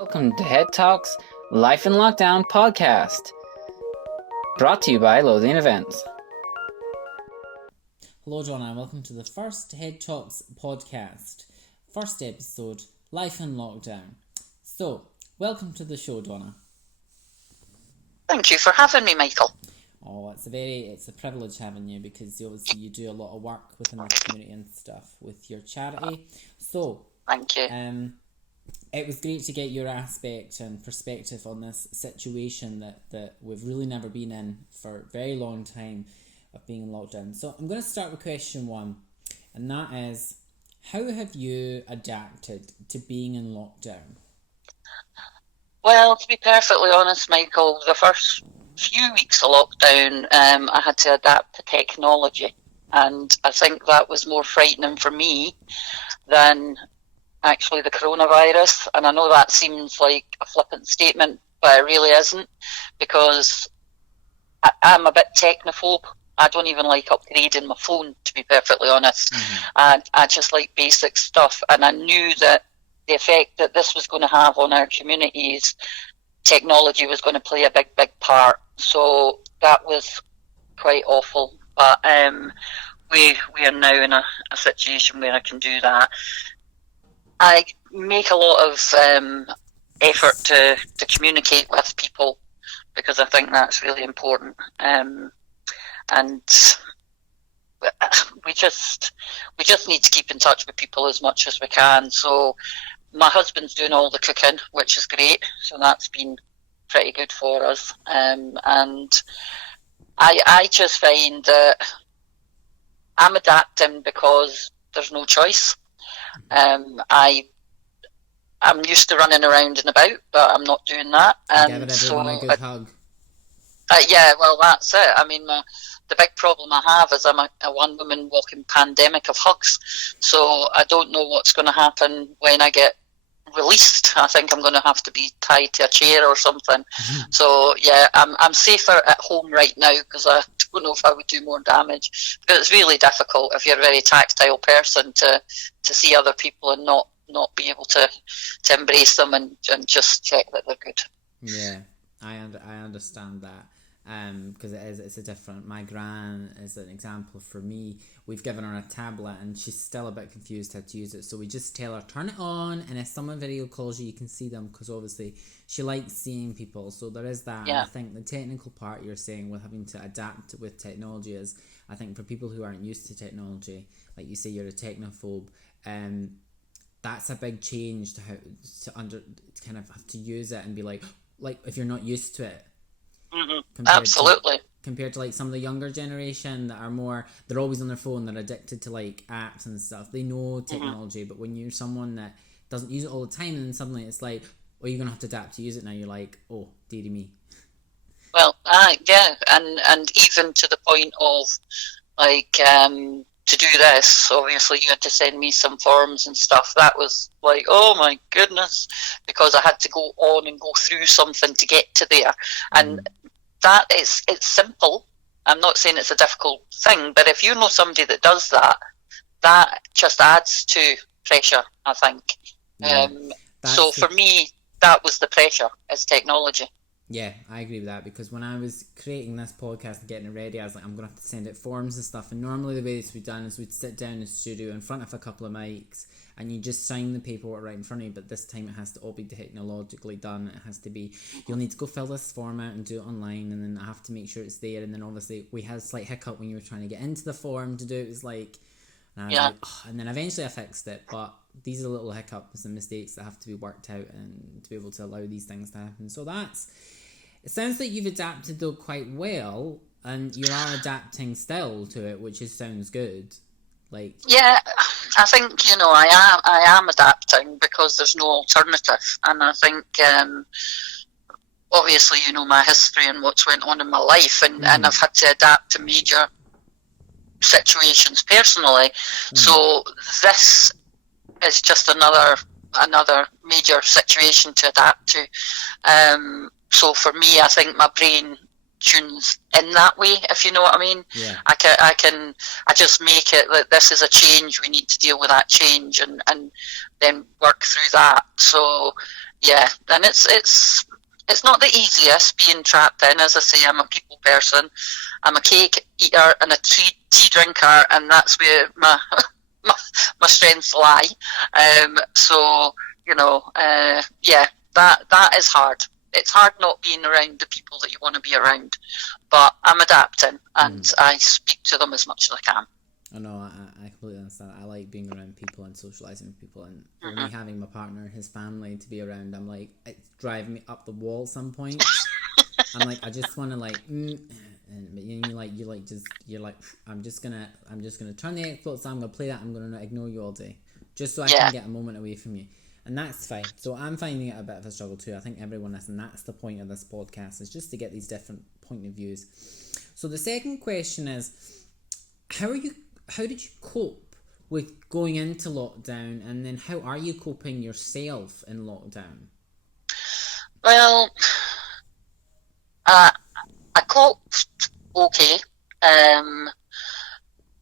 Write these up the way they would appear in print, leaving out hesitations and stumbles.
Welcome to Head Talks Life in Lockdown podcast, brought to you by Lothian Events. Hello, Donna, and welcome to the first Head Talks podcast. First episode, Life in Lockdown. So, welcome to the show, Donna. Thank you for having me, Michael. Oh, it's a privilege having you because obviously you do a lot of work within the community and stuff with your charity. So, thank you. It was great to get your aspect and perspective on this situation that we've really never been in for a very long time of being in lockdown. So I'm going to start with question one, and that is, how have you adapted to being in lockdown? Well, to be perfectly honest, Michael, the first few weeks of lockdown, I had to adapt to technology, and I think that was more frightening for me than actually the coronavirus. And I know that seems like a flippant statement, but it really isn't, because I'm a bit technophobe. I don't even like upgrading my phone, to be perfectly honest. Mm-hmm. I just like basic stuff, and I knew that the effect that this was going to have on our communities, technology was going to play a big part. So that was quite awful. But we are now in a situation where I can do that. I make a lot of effort to communicate with people, because I think that's really important. And we just need to keep in touch with people as much as we can. So my husband's doing all the cooking, which is great. So that's been pretty good for us. And I just find that I'm adapting because there's no choice. I'm used to running around and about, but I'm not doing that. And give everyone a good hug. Yeah, well, that's it. I mean, the big problem I have is I'm a one-woman walking pandemic of hugs. So I don't know what's going to happen when I get released. I think I'm going to have to be tied to a chair or something. Mm-hmm. So yeah, I'm safer at home right now, because I don't know if I would do more damage. Because it's really difficult if you're a very tactile person to see other people and not be able to embrace them and just check that they're good. Yeah, I understand that. Because it's a different. My gran is an example for me. We've given her a tablet and she's still a bit confused how to use it. So we just tell her, turn it on, and if someone video calls you can see them, because obviously she likes seeing people. So there is that. Yeah. I think the technical part you're saying with having to adapt with technology is, I think for people who aren't used to technology, like you say, you're a technophobe, that's a big change to how to kind of have to use it and be like if you're not used to it. Mm-hmm. Absolutely. Compared to like some of the younger generation that are more, they're always on their phone, they're addicted to like apps and stuff. They know technology, but when you're someone that doesn't use it all the time, and then suddenly it's like, oh, you're gonna have to adapt to use it now. You're like, oh, dearie me. Well, yeah, and even to the point of like to do this, obviously you had to send me some forms and stuff. That was like, oh my goodness, because I had to go on and go through something to get to there. And that it's simple. I'm not saying it's a difficult thing, but if you know somebody that does that, that just adds to pressure, I think. Yeah, so for me, that was the pressure, is technology. Yeah, I agree with that, because when I was creating this podcast and getting it ready, I was like, I'm going to have to send out forms and stuff. And normally the way this would be done is we'd sit down in the studio in front of a couple of mics and you just sign the paperwork right in front of you. But this time it has to all be technologically done. It has to be, you'll need to go fill this form out and do it online, and then I have to make sure it's there. And then obviously we had a slight hiccup when you were trying to get into the form to do it. It was like, and I was like, oh, and then eventually I fixed it. But these are little hiccups and mistakes that have to be worked out and to be able to allow these things to happen. So it sounds like you've adapted though quite well, and you are adapting still to it, which sounds good. Like, yeah, I think I am adapting because there's no alternative, and I think obviously my history and what's went on in my life, and I've had to adapt to major situations personally. So this is just another major situation to adapt to. So for me, I think my brain tunes in that way, if you know what I mean. Yeah. I just make it that this is a change, we need to deal with that change and then work through that. So Yeah, and it's not the easiest being trapped in. As I say, I'm a people person. I'm a cake eater and a tea drinker, and that's where my, my strengths lie. So yeah, that is hard. It's hard not being around the people that you want to be around, but I'm adapting, and I speak to them as much as I can. I know, I completely understand. I like being around people and socialising with people, and for me, having my partner and his family to be around, I'm like, it's driving me up the wall at some point. I'm like, I just want to like, but you're like, I'm just gonna turn the Xbox on, I'm gonna play that, I'm gonna ignore you all day, just so I can get a moment away from you, and that's fine. So I'm finding it a bit of a struggle too. I think everyone is, and that's the point of this podcast, is just to get these different point of views. So the second question is, how did you cope with going into lockdown, and then how are you coping yourself in lockdown? Well, I coped okay.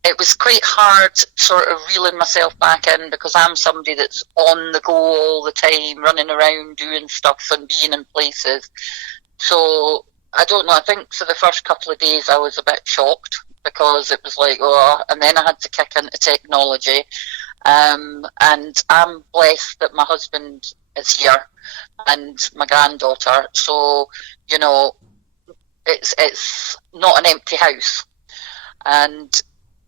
It was quite hard sort of reeling myself back in, because I'm somebody that's on the go all the time, running around doing stuff and being in places. So I don't know, I think for the first couple of days I was a bit shocked, because it was like, oh, and then I had to kick into technology. And I'm blessed that my husband is here and my granddaughter. So, it's not an empty house. And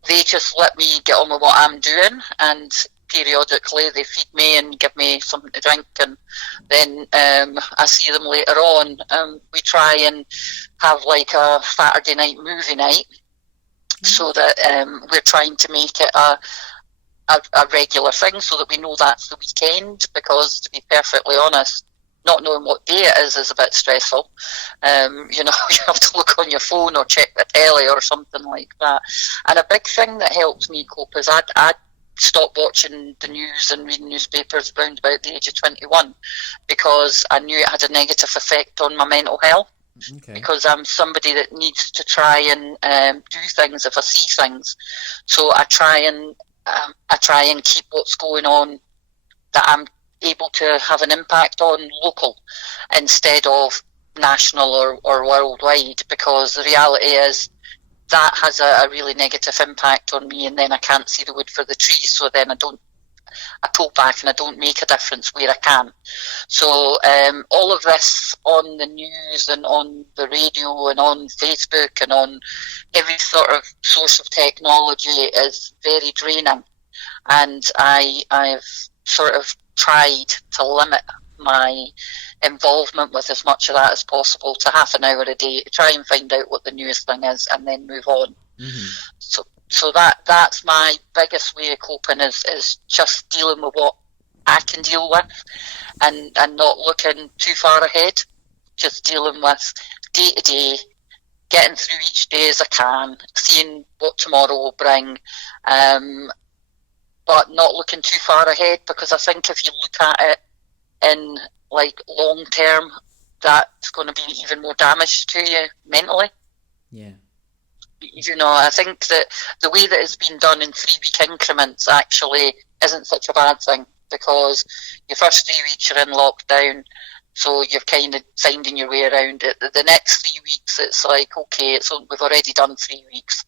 they just let me get on with what I'm doing, and periodically they feed me and give me something to drink, and then I see them later on. We try and have like a Saturday night movie night, so that we're trying to make it a regular thing, so that we know that's the weekend, because to be perfectly honest, not knowing what day it is a bit stressful. You have to look on your phone or check the telly or something like that. And a big thing that helps me cope is I stopped watching the news and reading newspapers around about the age of 21, because I knew it had a negative effect on my mental health. Okay. Because I'm somebody that needs to try and do things if I see things. So I try and keep what's going on that I'm able to have an impact on local, instead of national or worldwide, because the reality is that has a really negative impact on me, and then I can't see the wood for the trees, so then I pull back and I don't make a difference where I can. So all of this on the news and on the radio and on Facebook and on every sort of source of technology is very draining, and I've sort of tried to limit my involvement with as much of that as possible to half an hour a day to try and find out what the newest thing is, and then move on. So that's my biggest way of coping, is just dealing with what I can deal with, and not looking too far ahead, just dealing with day to day, getting through each day as I can, seeing what tomorrow will bring, but not looking too far ahead, because I think if you look at it in like long term, that's going to be even more damage to you mentally. Yeah. I think that the way that it's been done in 3-week increments actually isn't such a bad thing, because your first 3 weeks you're in lockdown, so you're kind of finding your way around it. The next 3 weeks, it's like, okay, we've already done 3 weeks.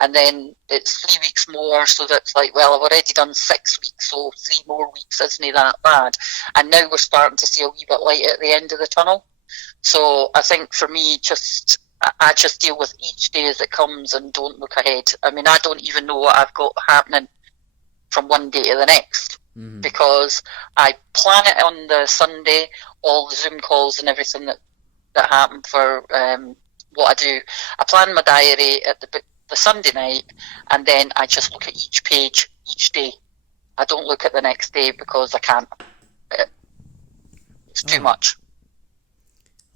And then it's 3 weeks more, so that's like, well, I've already done 6 weeks, so 3 more weeks isn't that bad. And now we're starting to see a wee bit light at the end of the tunnel. So I think for me, I just deal with each day as it comes and don't look ahead. I mean, I don't even know what I've got happening from one day to the next, because I plan it on the Sunday, all the Zoom calls and everything that happen for what I do. I plan my diary at the Sunday night, and then I just look at each page each day. I don't look at the next day, because I can't. It's too much.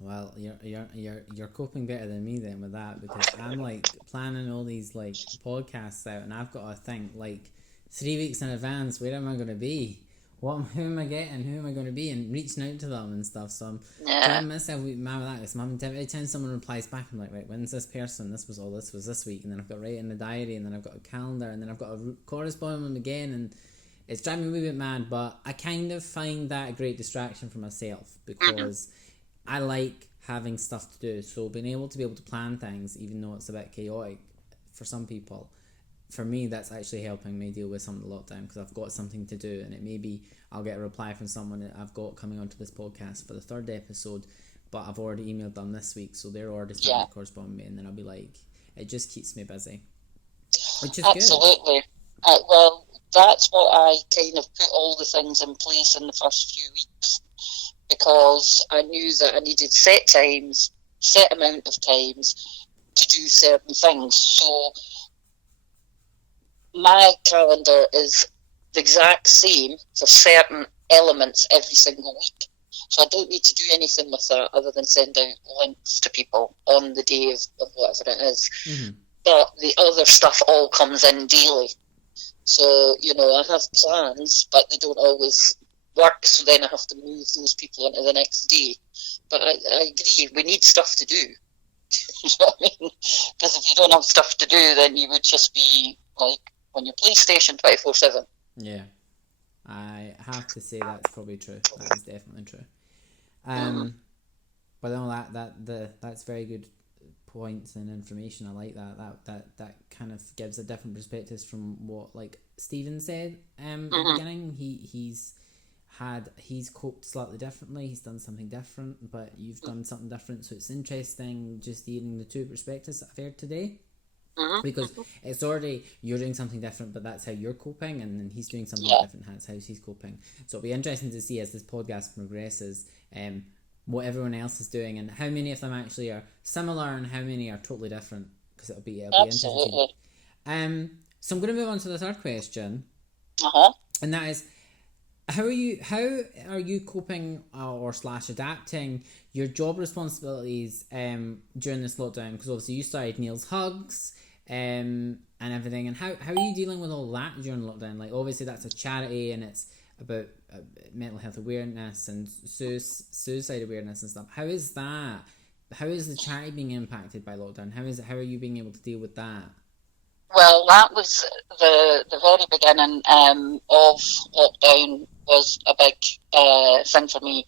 Well, you're coping better than me then with that, because I'm like planning all these like podcasts out, and I've got to think like 3 weeks in advance, where am I going to be? Who am I getting? Who am I going to be? And reaching out to them and stuff. So I'm trying myself mad with that. Because every time someone replies back, I'm like, right, when's this person? This was this week. And then I've got to write in the diary, and then I've got a calendar, and then I've got to correspond with them again. And it's driving me a wee bit mad, but I kind of find that a great distraction for myself because I like having stuff to do. So being able to plan things, even though it's a bit chaotic for some people, for me, that's actually helping me deal with some of the lockdown because I've got something to do, and it maybe I'll get a reply from someone that I've got coming onto this podcast for the 3rd episode, but I've already emailed them this week, so they're already starting to correspond with me, and then I'll be like, it just keeps me busy, which is absolutely good. Well, that's what I kind of put all the things in place in the first few weeks, because I knew that I needed set times, set amount of times to do certain things. So my calendar is the exact same for certain elements every single week. So I don't need to do anything with that other than send out links to people on the day of whatever it is. Mm-hmm. But the other stuff all comes in daily. So, I have plans, but they don't always work, so then I have to move those people into the next day. But I agree, we need stuff to do. You know what I mean? Because if you don't have stuff to do, then you would just be like on your PlayStation 24/7. Yeah, I have to say that's probably true. That is definitely true. But no, that's very good points and information. I like that kind of gives a different perspective from what like Stephen said at the beginning. He's coped slightly differently, he's done something different, but you've done something different, so it's interesting just hearing the two perspectives that I've heard today, because it's already you're doing something different, but that's how you're coping, and then he's doing something different, that's how he's coping. So it'll be interesting to see as this podcast progresses what everyone else is doing and how many of them actually are similar and how many are totally different, because it'll be interesting. So I'm going to move on to the third question, and that is, how are you coping or / adapting your job responsibilities during this lockdown? Because obviously you started Neil's Hugs and everything, and how are you dealing with all that during lockdown? Like, obviously that's a charity and it's about mental health awareness and suicide awareness and stuff. How is that? How is the charity being impacted by lockdown? How are you being able to deal with that? Well, that was the very beginning of lockdown was a big thing for me,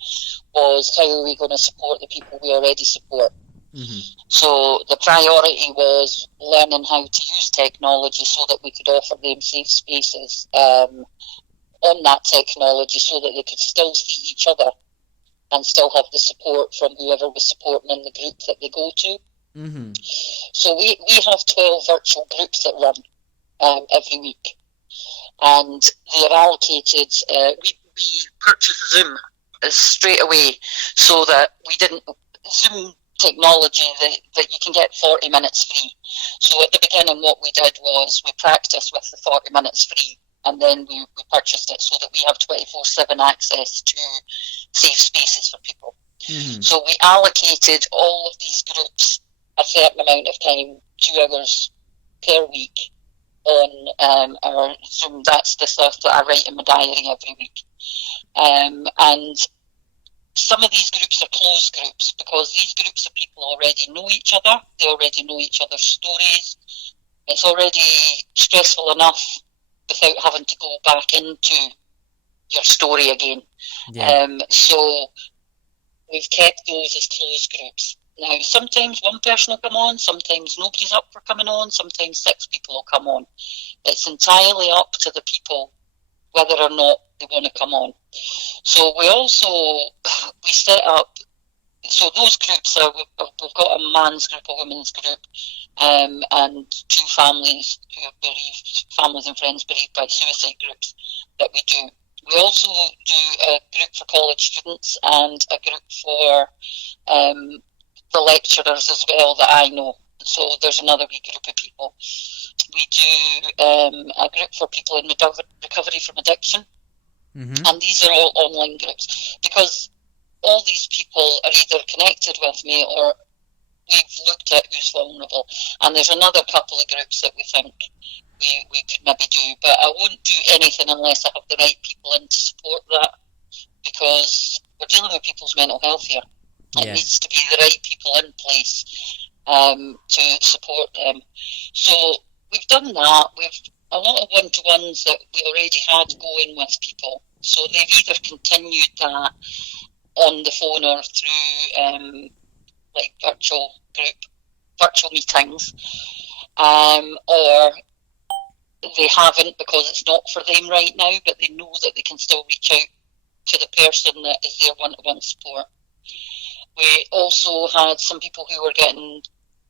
was how are we going to support the people we already support. Mm-hmm. So the priority was learning how to use technology so that we could offer them safe spaces on that technology so that they could still see each other and still have the support from whoever was supporting in the group that they go to. Mm-hmm. So we have 12 virtual groups that run every week, and they're allocated. We purchased Zoom straight away so that we didn't Zoom technology that you can get 40 minutes free. So at the beginning, what we did was we practiced with the 40 minutes free, and then we purchased it so that we have 24/7 access to safe spaces for people. Mm-hmm. So we allocated all of these groups a certain amount of time, 2 hours per week on our Zoom. That's the stuff that I write in my diary every week. And some of these groups are closed groups because these groups of people already know each other. They already know each other's stories. It's already stressful enough without having to go back into your story again. Yeah. So we've kept those as closed groups. Now, sometimes one person will come on, sometimes nobody's up for coming on, sometimes 6 people will come on. It's entirely up to the people whether or not they want to come on. So we set up, so those groups are, we've got a man's group, a women's group, and 2 families who are bereaved, families and friends bereaved by suicide groups that we do. We also do a group for college students and a group for the lecturers as well that I know. So there's another wee group of people. We do a group for people in recovery from addiction. Mm-hmm. And these are all online groups because all these people are either connected with me or we've looked at who's vulnerable. And there's another couple of groups that we think we could maybe do. But I won't do anything unless I have the right people in to support that, because we're dealing with people's mental health here. It needs to be the right people in place to support them. So we've done that. a lot of one-to-ones that we already had going with people. So they've either continued that on the phone or through like virtual meetings, or they haven't because it's not for them right now, but they know that they can still reach out to the person that is their one-to-one support. We also had some people who were getting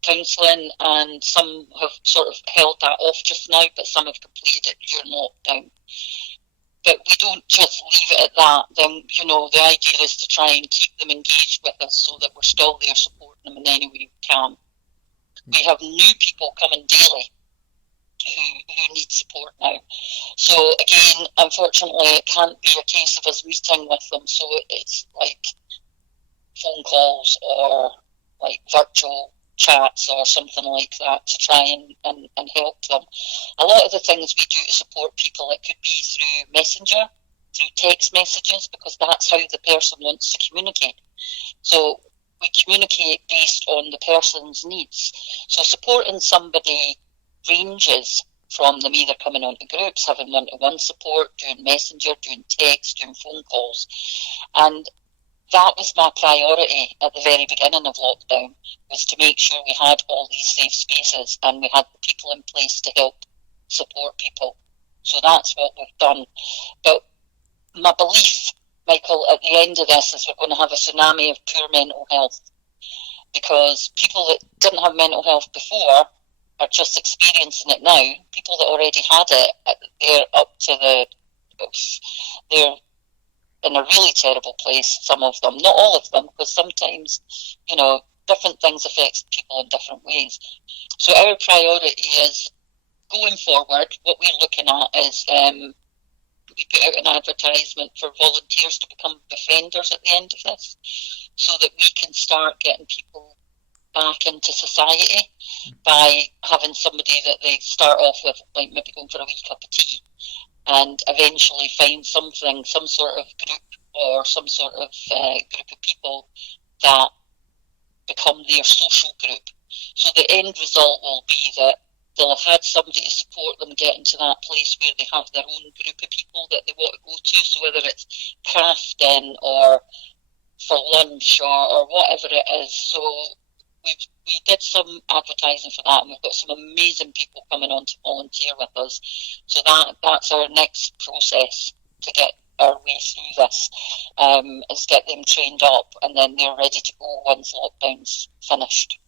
counselling, and some have sort of held that off just now, but some have completed it during lockdown. But we don't just leave it at that. Then, the idea is to try and keep them engaged with us so that we're still there supporting them in any way we can. We have new people coming daily who need support now. So again, unfortunately, it can't be a case of us meeting with them. So it's like phone calls or like virtual chats or something like that to try and help them. A lot of the things we do to support people, it could be through Messenger, through text messages, because that's how the person wants to communicate. So we communicate based on the person's needs. So supporting somebody ranges from them either coming onto groups, having one-to-one support, doing Messenger, doing text, doing phone calls. And that was my priority at the very beginning of lockdown, was to make sure we had all these safe spaces and we had the people in place to help support people. So that's what we've done. But my belief, Michael, at the end of this is we're going to have a tsunami of poor mental health, because people that didn't have mental health before are just experiencing it now. People that already had it, they're up to they're in a really terrible place, some of them. Not all of them, because sometimes, different things affect people in different ways. So our priority is, going forward, what we're looking at is we put out an advertisement for volunteers to become befrienders at the end of this, so that we can start getting people back into society by having somebody that they start off with, like maybe going for a wee cup of tea, and eventually find some sort of group or some sort of group of people that become their social group. So the end result will be that they'll have had somebody to support them getting to that place where they have their own group of people that they want to go to. So whether it's crafting or for lunch or whatever it is. So we did some advertising for that, and we've got some amazing people coming on to volunteer with us. So that's our next process to get our way through this, is get them trained up, and then they're ready to go once lockdown's finished.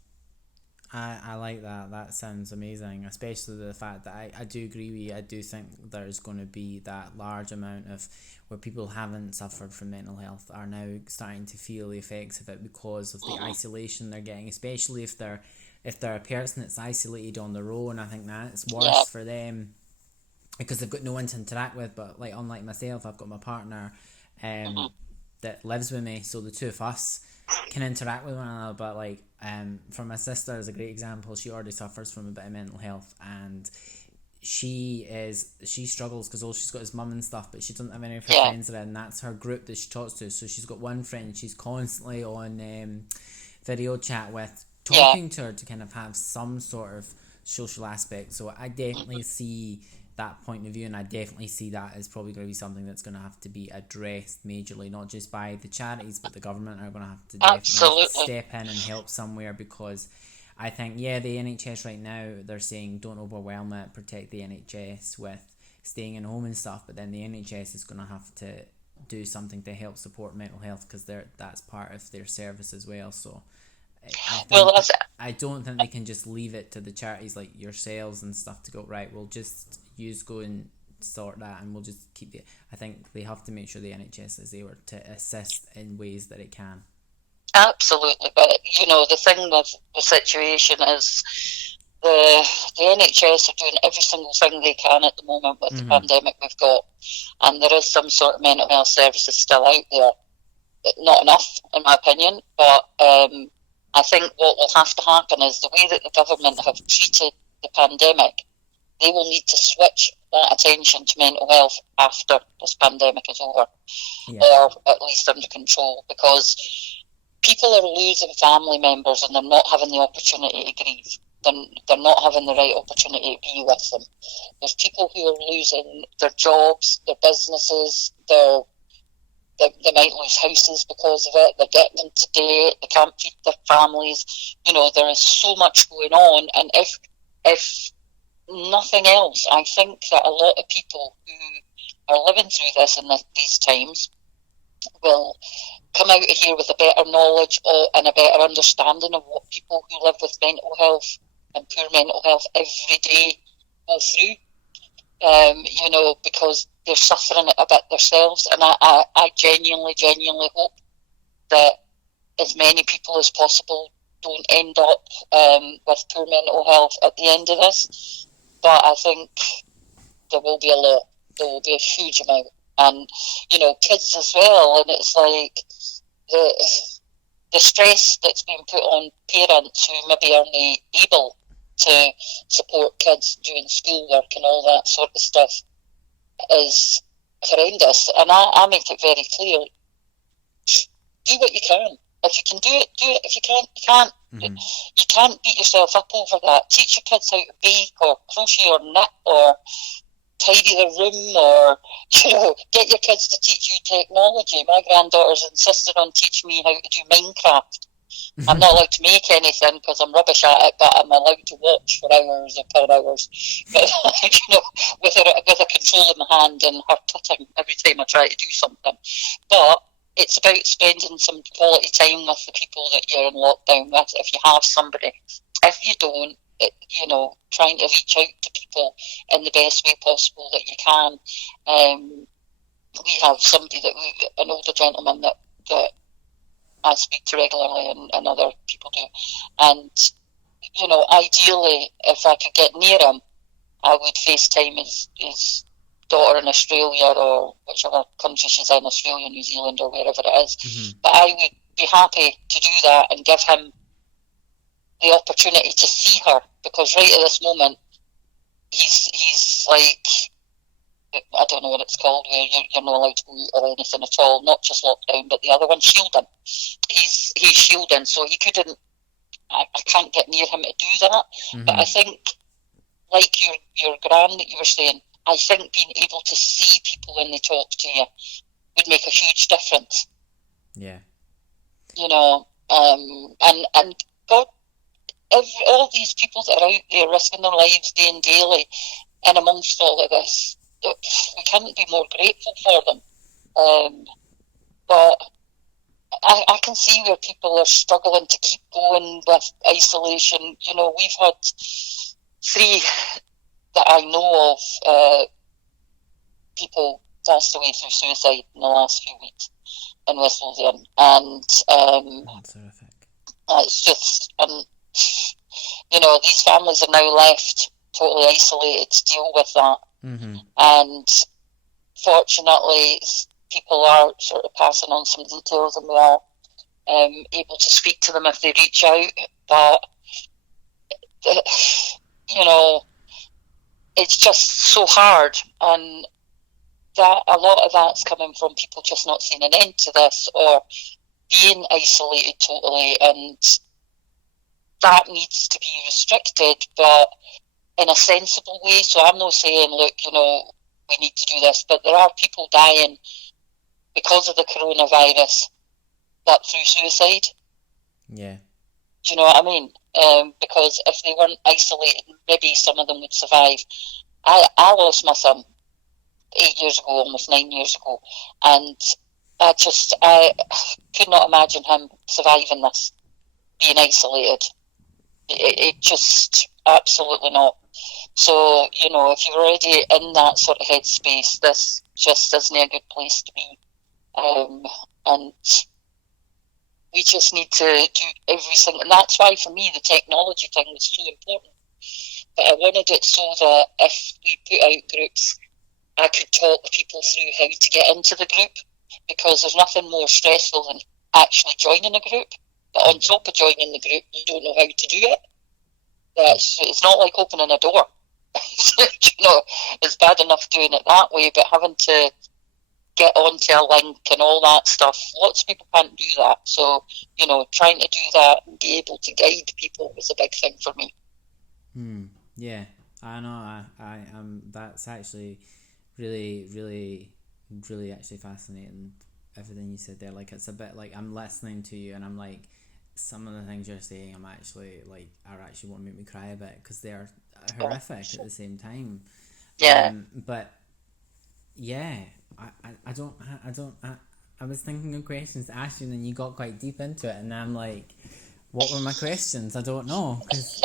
I like that. That sounds amazing, especially the fact that I do agree with you. I do think there's going to be that large amount of where people haven't suffered from mental health are now starting to feel the effects of it because of the isolation they're getting, especially if they're a person that's isolated on their own. I think that's worse for them because they've got no one to interact with. But like, unlike myself, I've got my partner that lives with me, so the two of us can interact with one another. But like, for my sister is a great example. She already suffers from a bit of mental health, and she struggles because all she's got is mum and stuff, but she doesn't have any of her friends around, and that's her group that she talks to. So she's got one friend she's constantly on video chat with, talking to her to kind of have some sort of social aspect. So I definitely see that point of view, and I definitely see that as probably going to be something that's going to have to be addressed majorly, not just by the charities, but the government are going to have to definitely step in and help somewhere, because I think, the NHS right now, they're saying don't overwhelm it, protect the NHS with staying in home and stuff, but then the NHS is going to have to do something to help support mental health, because that's part of their service as well. So I don't think they can just leave it to the charities like yourselves and stuff to go, right, we'll just go and sort that, and we'll just keep it. I think they have to make sure the NHS is able to assist in ways that it can. Absolutely, but the thing with the situation is the NHS are doing every single thing they can at the moment with the pandemic we've got, and there is some sort of mental health services still out there. Not enough, in my opinion, but I think what will have to happen is the way that the government have treated the pandemic, they will need to switch that attention to mental health after this pandemic is over, or at least under control, because people are losing family members and they're not having the opportunity to grieve. they're not having the right opportunity to be with them. There's people who are losing their jobs, their businesses, they might lose houses because of it. They're getting into debt. They can't feed their families. There is so much going on, and if nothing else, I think that a lot of people who are living through this in these times will come out of here with a better knowledge and a better understanding of what people who live with mental health and poor mental health every day go through. Because they're suffering it a bit themselves, and I genuinely hope that as many people as possible don't end up with poor mental health at the end of this. But I think there will be a lot. There will be a huge amount, and kids as well. And it's like the stress that's being put on parents who maybe aren't able to support kids doing schoolwork and all that sort of stuff is horrendous. And I make it very clear: do what you can. If you can do it, do it. If you can't, you can't. Mm-hmm. You can't beat yourself up over that. Teach your kids how to bake or crochet or knit or tidy their room, or get your kids to teach you technology. My granddaughter's insisted on teaching me how to do Minecraft. I'm not allowed to make anything because I'm rubbish at it, but I'm allowed to watch for hours upon hours. But with a control in my hand and her tutting every time I try to do something. But it's about spending some quality time with the people that you're in lockdown with, if you have somebody. If you don't, trying to reach out to people in the best way possible that you can. We have somebody an older gentleman that I speak to regularly, and other people do. And, ideally, if I could get near him, I would FaceTime his daughter in Australia, or whichever country she's in, Australia, New Zealand, or wherever it is. Mm-hmm. But I would be happy to do that and give him the opportunity to see her, because right at this moment, he's like, I don't know what it's called, where you're not allowed to go or anything at all, not just lockdown, but the other one, shielding. He's shielding, so he couldn't, I can't get near him to do that. Mm-hmm. But I think, like your gran that you were saying, I think being able to see people when they talk to you would make a huge difference. Yeah. And God, all these people that are out there risking their lives day and daily, and amongst all of this, we can't be more grateful for them. But I can see where people are struggling to keep going with isolation. We've had 3 that I know of people passed away through suicide in the last few weeks in West Lothian, and that's horrific. It's just, these families are now left totally isolated to deal with that. Mm-hmm. And fortunately, people are sort of passing on some details, and we are able to speak to them if they reach out. But it's just so hard, and that a lot of that's coming from people just not seeing an end to this, or being isolated totally, and that needs to be restricted, but in a sensible way. So I'm not saying, look, we need to do this, but there are people dying because of the coronavirus, but through suicide. Yeah. Do you know what I mean? Because if they weren't isolated, maybe some of them would survive. I lost my son 8 years ago, almost 9 years ago, and I could not imagine him surviving this, being isolated. It just, absolutely not. So, if you're already in that sort of headspace, this just isn't a good place to be. And we just need to do everything. And that's why, for me, the technology thing was so important. But I wanted it so that if we put out groups, I could talk people through how to get into the group, because there's nothing more stressful than actually joining a group. But on top of joining the group, you don't know how to do it. It's not like opening a door. It's bad enough doing it that way, but having to get onto a link and all that stuff, lots of people can't do that. So, trying to do that and be able to guide people was a big thing for me. Yeah, I know. That's actually really, really, really actually fascinating. Everything you said there, like it's a bit like I'm listening to you, and I'm like, some of the things you're saying, I'm actually like, are actually want to make me cry a bit because they're horrific at the same time. Yeah. But yeah, I was thinking of questions to ask you, and then you got quite deep into it, and I'm like, what were my questions? I don't know because.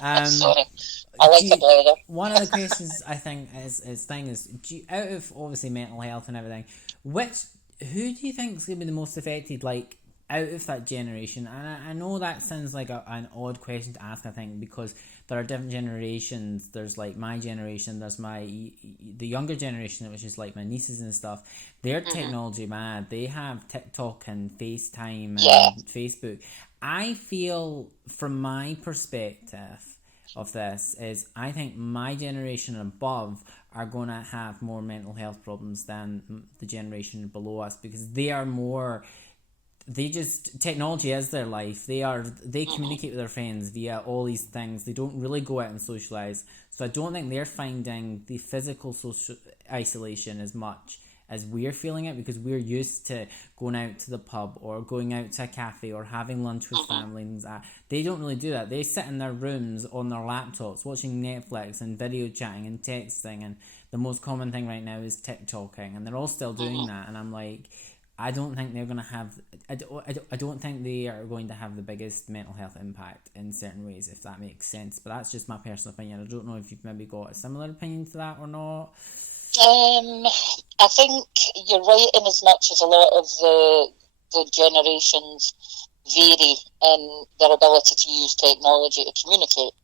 Sorry. I like a blather. One of the questions I think is out of obviously mental health and everything, who do you think is going to be the most affected, like out of that generation? And I know that sounds like an odd question to ask, I think, because there are different generations. There's like my generation, there's the younger generation, which is like my nieces and stuff. They're technology mad. They have TikTok and FaceTime and Facebook. I feel, from my perspective of this, is I think my generation and above are going to have more mental health problems than the generation below us, because technology is their life. They communicate with their friends via all these things. They don't really go out and socialise. So I don't think they're finding the physical social isolation as much as we're feeling it, because we're used to going out to the pub or going out to a cafe or having lunch with family and that. They don't really do that. They sit in their rooms on their laptops watching Netflix and video chatting and texting, and the most common thing right now is TikToking, and they're all still doing that. And I'm like, I don't think they're going to have... I don't think they are going to have the biggest mental health impact in certain ways, if that makes sense. But that's just my personal opinion. I don't know if you've maybe got a similar opinion to that or not. I think you're right in as much as a lot of the generations vary in their ability to use technology to communicate.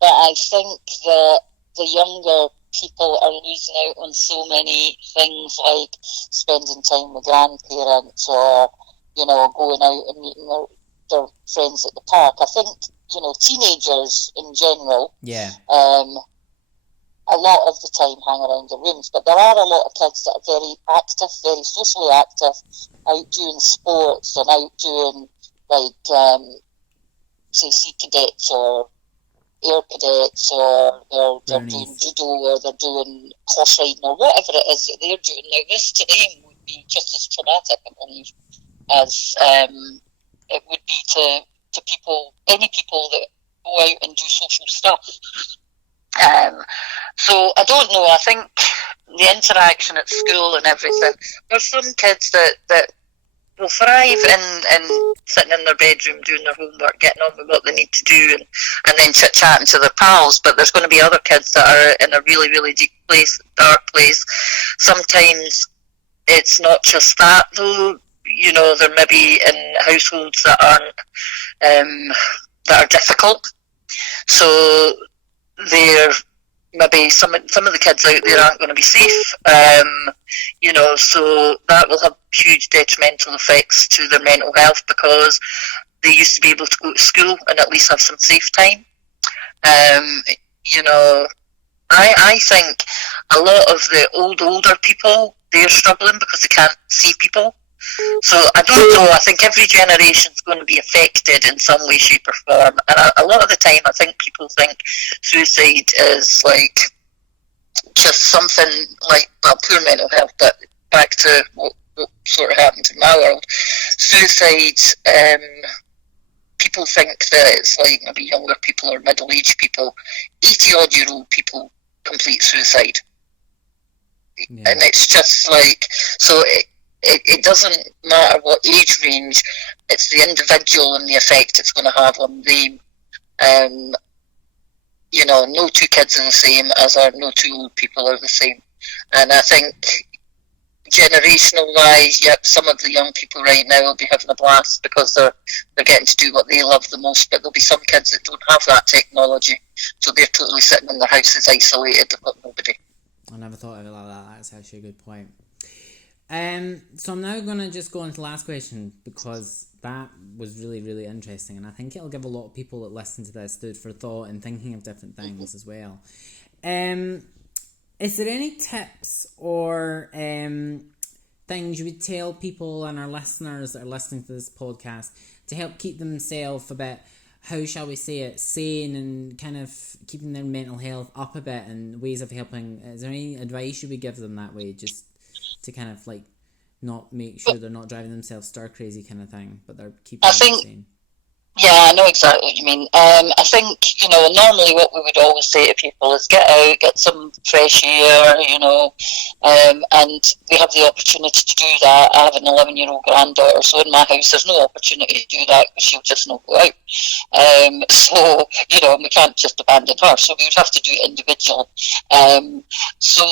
But I think that the younger people are losing out on so many things, like spending time with grandparents, or, going out and meeting their friends at the park. I think, teenagers in general, a lot of the time hang around the rooms, but there are a lot of kids that are very active, very socially active, out doing sports and out doing, say, sea cadets or air cadets, or they're doing judo, or they're doing horse riding, or whatever it is that they're doing. Now, this to them would be just as traumatic, I believe, as it would be to any people that go out and do social stuff. So I don't know. I think the interaction at school and everything. There's some kids that will thrive in sitting in their bedroom doing their homework, getting on with what they need to do, and then chit chatting to their pals. But there's going to be other kids that are in a really, really deep place, dark place. Sometimes it's not just that, though. They're maybe in households that are difficult. So they're maybe some of the kids out there aren't going to be safe, so that will have huge detrimental effects to their mental health, because they used to be able to go to school and at least have some safe time. I think a lot of the older people, they're struggling because they can't see people. So I don't know. I think every generation's going to be affected in some way, shape, or form. And a lot of the time, I think people think suicide is like just something like, well, poor mental health. But back to what sort of happened in my world, suicide. People think that it's like maybe younger people or middle-aged people. 80-odd-year-old people complete suicide, and it's just like so. It doesn't matter what age range, it's the individual and the effect it's going to have on them. No two kids are the same, as are no two old people are the same. And I think generational wise, yep, some of the young people right now will be having a blast because they're getting to do what they love the most, but there'll be some kids that don't have that technology, so they're totally sitting in their houses isolated, got nobody. I never thought of it like that. That's actually a good point. So I'm now going to just go on to the last question, because that was really, really interesting, and I think it'll give a lot of people that listen to this food for thought and thinking of different things as well. Is there any tips or things you would tell people and our listeners that are listening to this podcast to help keep themselves a bit how shall we say it, sane and kind of keeping their mental health up a bit and ways of helping. Is there any advice you would give them that way, just to kind of like not make sure they're not driving themselves stir crazy kind of thing, but they're keeping sane? Yeah, I know exactly what you mean. I think, normally what we would always say to people is get out, get some fresh air, and we have the opportunity to do that. I have an 11-year-old granddaughter, so in my house there's no opportunity to do that because she'll just not go out. So, we can't just abandon her, so we would have to do it individual. So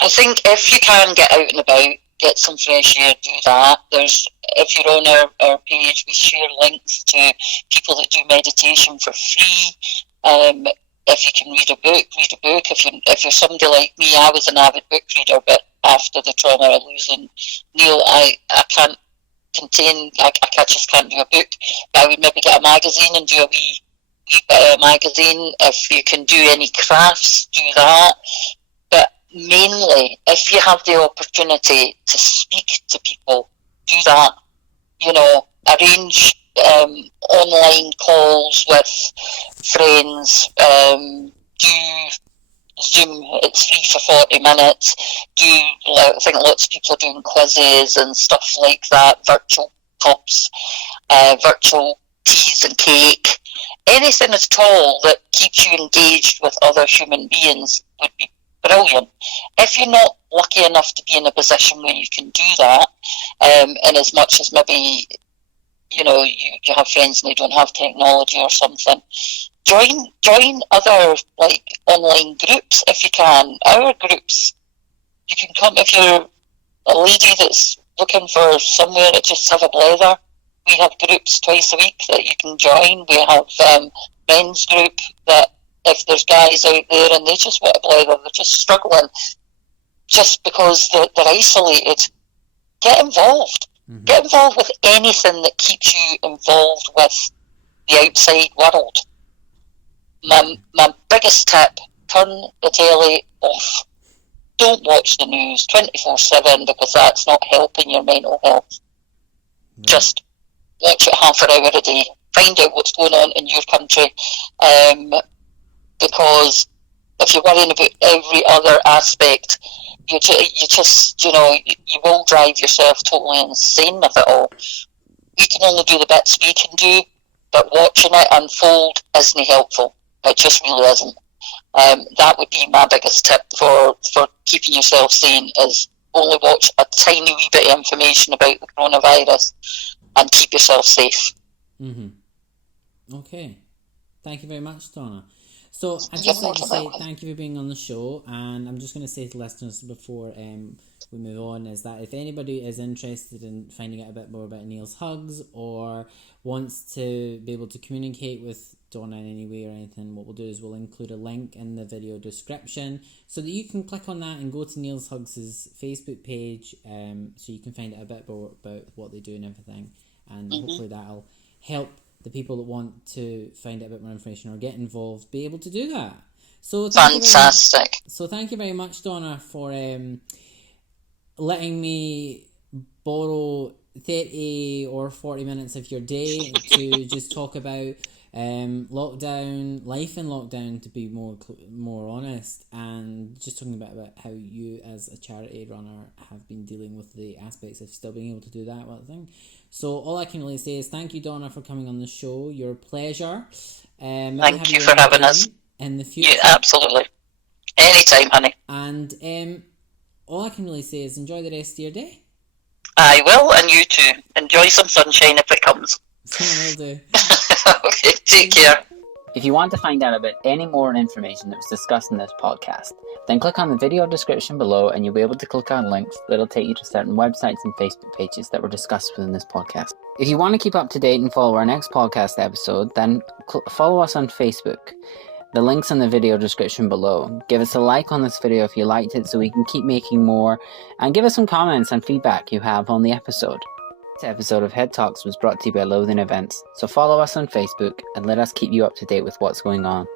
I think if you can get out and about, get some fresh air, do that. If you're on our page, we share links to people that do meditation for free. If you can read a book, read a book. If you're somebody like me, I was an avid book reader, but after the trauma of losing Neil, I just can't do a book. But I would maybe get a magazine and do a wee bit of a magazine. If you can do any crafts, do that. Mainly, if you have the opportunity to speak to people, do that. Arrange online calls with friends. Do Zoom. It's free for 40 minutes. I think lots of people are doing quizzes and stuff like that. Virtual pubs, virtual teas and cake. Anything at all that keeps you engaged with other human beings would be brilliant. If you're not lucky enough to be in a position where you can do that, and as much as maybe you have friends and they don't have technology or something, join other like online groups if you can. Our groups, you can come if you're a lady that's looking for somewhere to just have a blather. We have groups twice a week that you can join. We have men's group that. If there's guys out there and they just want to blather, they're just struggling, just because they're isolated, get involved. Mm-hmm. Get involved with anything that keeps you involved with the outside world. My biggest tip, turn the telly off. Don't watch the news 24/7 because that's not helping your mental health. Mm-hmm. Just watch it half an hour a day. Find out what's going on in your country. Because if you're worrying about every other aspect, you will drive yourself totally insane with it all. We can only do the bits we can do, but watching it unfold isn't helpful. It just really isn't. That would be my biggest tip for keeping yourself sane, is only watch a tiny wee bit of information about the coronavirus and keep yourself safe. Mm-hmm. Okay. Thank you very much, Donna. So I'd just like to say thank you for being on the show, and I'm just going to say to listeners before we move on is that if anybody is interested in finding out a bit more about Neil's Hugs or wants to be able to communicate with Donna in any way or anything, what we'll do is we'll include a link in the video description so that you can click on that and go to Neil's Hugs' Facebook page, so you can find out a bit more about what they do and everything, and hopefully that'll help the people that want to find out a bit more information or get involved be able to do that. So fantastic. Thank you very much, Donna, for letting me borrow 30 or 40 minutes of your day to just talk about lockdown, life in lockdown, to be more honest, and just talking about how you as a charity runner have been dealing with the aspects of still being able to do that thing. So all I can really say is thank you, Donna, for coming on the show. You're a pleasure. Thank you for having us in the future. Yeah, absolutely. Anytime, honey. And all I can really say is enjoy the rest of your day. I will, and you too. Enjoy some sunshine if it comes. I will do. Okay, take care. If you want to find out about any more information that was discussed in this podcast, then click on the video description below and you'll be able to click on links that'll take you to certain websites and Facebook pages that were discussed within this podcast. If you want to keep up to date and follow our next podcast episode, then follow us on Facebook. The link's in the video description below. Give us a like on this video if you liked it so we can keep making more, and give us some comments and feedback you have on the episode. This episode of Head Talks was brought to you by Lothian Events, so follow us on Facebook and let us keep you up to date with what's going on.